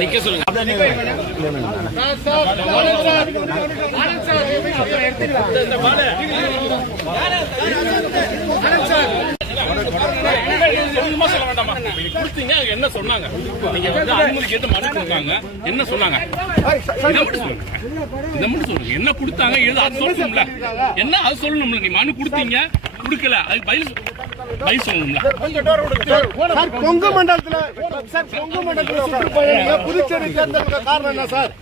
நிக்க சொல்லுங்க. என்ன சொன்னாங்க? நீங்க வந்து அனுமதி கேட்டு மனு கொடுத்தாங்க, என்ன சொன்னாங்க? இதை மட்டும் சொல்லுங்க. என்ன கொடுத்தாங்க அது சொல்லணும்ல, என்ன அது சொல்லணும்ல. நீ மனு கொடுத்தீங்க, கொடுக்கல, அதுக்கு பதில் சொல்லணும்ல. கொங்கு மண்டலத்துல சுற்றுப்பயணிங்க புதுச்சேரி தேர்ந்தெடுக்க காரணம் என்ன சார்?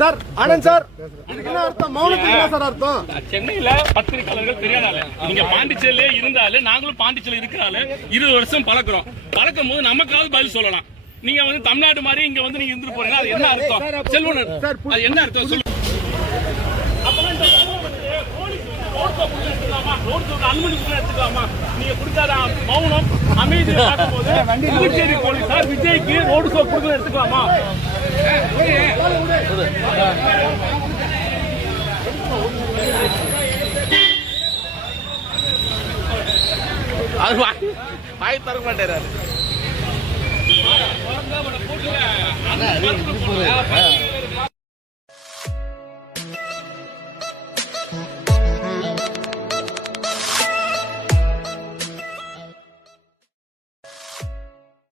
சார் ஆனந்த் சார், இதுக்கு என்ன அர்த்தம்? மௌனத்துக்கு என்ன சார் அர்த்தம்? சென்னையில பத்திரிகையாளர்கள் தெரியாதால, நீங்க பாண்டிச்சேரியிலே இருந்தாலும் நாங்களும் பாண்டிச்சேரியில இருக்கிறால 20 வருஷம் பழக்கிறோம். பழக்கும் போது நமக்காவது பதில் சொல்லலாம். நீங்க வந்து தமிழ்நாடு மாதிரி இங்க வந்து நீங்க இருந்துட்டு போறீங்க, அது என்ன அர்த்தம்? செல்வன், அது என்ன அர்த்தம் சொல்லு. அனுமதி எடுத்துக்கலாமா? நீங்க கொடுக்காத மௌனம் அமைதி பார்க்கும்போது புதுச்சேரி போலீசார் விஜய்க்கு ரோடு ஷோ கொடுக்க எடுத்துக்கலாமா? அது வாய் தர மாட்டேறாரு.